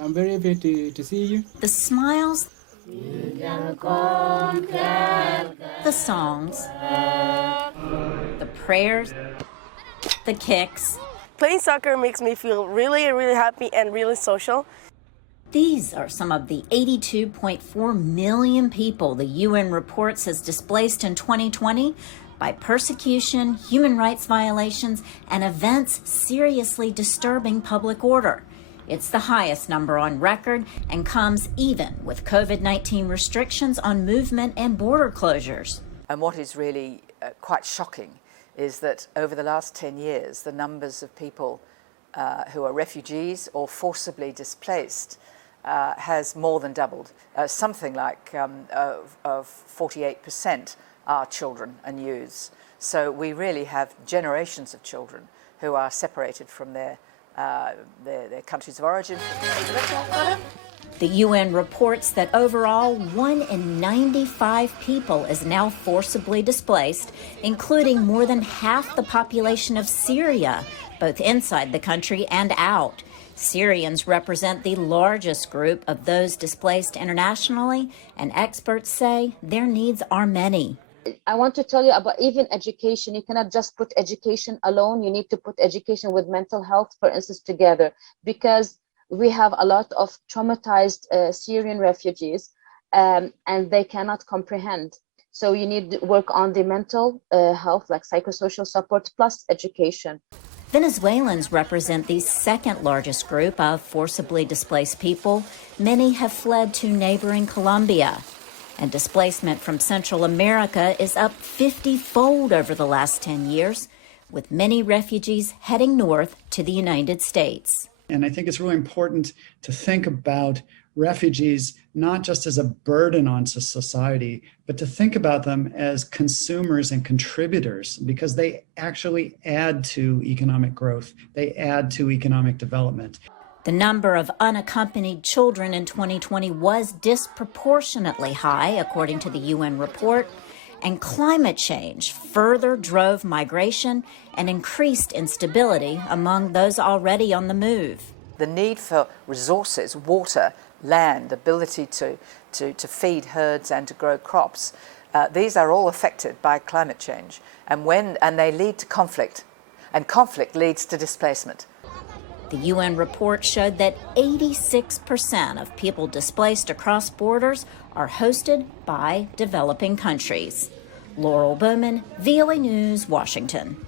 I'm very happy to see you. The smiles, the songs, the prayers, the kicks. Playing soccer makes me feel really, really happy and really social. These are some of the 82.4 million people the UN reports has displaced in 2020 by persecution, human rights violations, and events seriously disturbing public order. It's the highest number on record and comes even with COVID-19 restrictions on movement and border closures. And what is really quite shocking is that over the last 10 years, the numbers of people who are refugees or forcibly displaced has more than doubled. Something like 48% are children and youths. So we really have generations of children who are separated from their countries of origin. The UN reports that overall 1 in 95 people is now forcibly displaced, including more than half the population of Syria, both inside the country and out. Syrians represent the largest group of those displaced internationally, and experts say their needs are many. I want to tell you about even education. You cannot just put education alone. You need to put education with mental health, for instance, together, because we have a lot of traumatized Syrian refugees and they cannot comprehend. So you need to work on the mental health, like psychosocial support plus education. Venezuelans represent the second largest group of forcibly displaced people. Many have fled to neighboring Colombia. And displacement from Central America is up 50-fold over the last 10 years, with many refugees heading north to the United States. And I think it's really important to think about refugees not just as a burden on society, but to think about them as consumers and contributors, because they actually add to economic growth. They add to economic development. The number of unaccompanied children in 2020 was disproportionately high, according to the UN report, and climate change further drove migration and increased instability among those already on the move. The need for resources, water, land, ability to feed herds and to grow crops, these are all affected by climate change, and they lead to conflict, and conflict leads to displacement. The UN report showed that 86% of people displaced across borders are hosted by developing countries. Laurel, Bowman, VOA News, Washington.